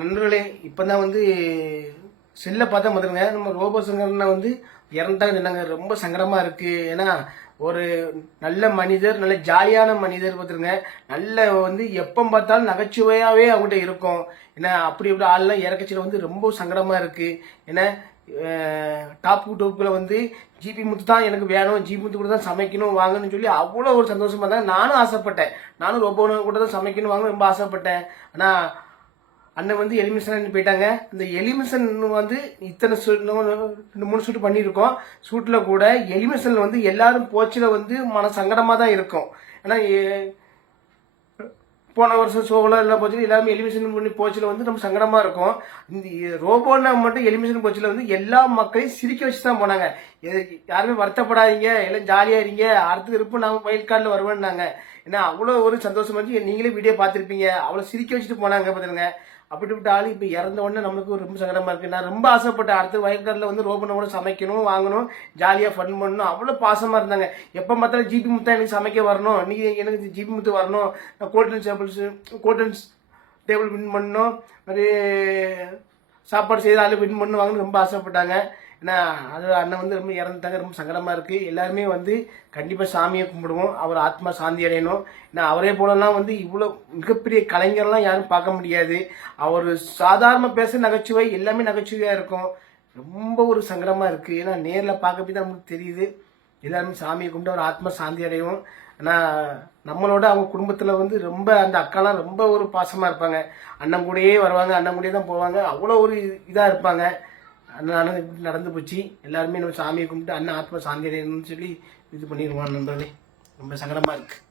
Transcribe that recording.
நண்பர்களே, இப்போ தான் வந்து செல்லை பார்த்தா பார்த்துருங்க, நம்ம ரோபோ சங்கர்னா வந்து இறந்துட்டாங்க சொன்னாங்க. ரொம்ப சங்கடமாக இருக்குது. ஏன்னா ஒரு நல்ல மனிதர், நல்ல ஜாலியான மனிதர் பார்த்துருங்க. நல்ல வந்து எப்போ பார்த்தாலும் நகைச்சுவையாகவே அவங்ககிட்ட இருக்கும். ஏன்னா அப்படி இப்படி ஆள்லாம் இறக்கச்சில வந்து ரொம்ப சங்கடமாக இருக்குது. ஏன்னா டாப் டூப்பில் வந்து ஜிபி முத்து தான் எனக்கு வேணும், ஜிபி முத்து கூட தான் சமைக்கணும் வாங்கன்னு சொல்லி அவ்வளோ ஒரு சந்தோஷமாக இருந்தாங்க. நானும் ஆசைப்பட்டேன், நானும் ரோபோ கூட தான் சமைக்கணும் வாங்கணும் ரொம்ப ஆசைப்பட்டேன். ஆனால் அண்ணன் வந்து எலிமினேஷன் போயிட்டாங்க. இந்த எலிமினேஷன் வந்து இத்தனை 2-3 ஷூட் பண்ணியிருக்கோம். ஷூட்டில் கூட எலிமினேஷனில் வந்து எல்லாரும் போச்சில் வந்து மன சங்கடமாக தான் இருக்கும். ஏன்னா போன வருஷம் ஷோவில் எல்லாம் போச்சு எல்லாருமே எலிமினேஷன் பண்ணி போச்சில் வந்து நம்ம சங்கடமாக இருக்கும். இந்த ரோபோன்னா மட்டும் எலிமினேஷன் போச்சில் வந்து எல்லா மக்களையும் சிரிக்க வச்சு தான் போனாங்க. யாருமே வருத்தப்படாதீங்க, எல்லாம் ஜாலியாக இருங்க, அடுத்த இருப்பு நாங்கள் வயல் கார்டில் வருவேன்னாங்க. ஏன்னா அவ்வளோ ஒரு சந்தோஷமா இருந்துச்சு. நீங்களே வீடியோ பார்த்துருப்பீங்க. அவ்வளோ சிரிக்க வச்சுட்டு போனாங்க பார்த்துருங்க. அப்படிப்பட்ட ஆள் இப்போ இறந்த உடனே நம்மளுக்கு ரொம்ப சங்கடமாக இருக்குது. நான் ரொம்ப ஆசைப்பட்டேன், அடுத்த வயல்காட்டில் வந்து ரோபனை கூட சமைக்கணும் வாங்கணும், ஜாலியாக ஃபன் பண்ணணும். அவ்வளோ பாசமாக இருந்தாங்க. எப்போ பார்த்தாலும் ஜிபி முத்தா எனக்கு சமைக்க வரணும், நீங்கள் எனக்கு ஜிபி முத்து வரணும், நான் கோல்டன் டேபிள் வின் பண்ணணும், அது சாப்பாடு செய்த ஆள் வின் பண்ணுவாங்கன்னு ரொம்ப ஆசைப்பட்டாங்க. ஏன்னா அது அண்ணன் வந்து ரொம்ப இறந்துட்டாங்க. ரொம்ப சங்கடமாக இருக்குது. எல்லாருமே வந்து கண்டிப்பாக சாமியை கும்பிடுவோம், அவர் ஆத்மா சாந்தி அடையணும். ஏன்னா அவரே போலலாம் வந்து இவ்வளோ மிகப்பெரிய கலைஞர்லாம் யாரும் பார்க்க முடியாது. அவர் சாதாரண பேச நகைச்சுவை எல்லாமே நகைச்சுவையாக இருக்கும். ரொம்ப ஒரு சங்கடமாக இருக்குது. ஏன்னா நேரில் பார்க்க தான் நமக்கு தெரியுது. எல்லாருமே சாமியை கும்பிட்டு அவர் ஆத்மா சாந்தி அடையும். ஆனால் நம்மளோட அவங்க குடும்பத்தில் வந்து ரொம்ப அந்த அக்காலாம் ரொம்ப ஒரு பாசமாக இருப்பாங்க. அண்ணன் கூடயே வருவாங்க, அண்ணன் கூடயே தான் போவாங்க. அவ்வளோ ஒரு இதாக இருப்பாங்க. அண்ணன் நடந்து போச்சு. எல்லாருமே நம்ம சாமியை கும்பிட்டு அண்ணன் ஆத்மா சாந்தி அடையணும்னு சொல்லி இது பண்ணிடுவான். நண்பர்களே, ரொம்ப சங்கடமாக இருக்குது.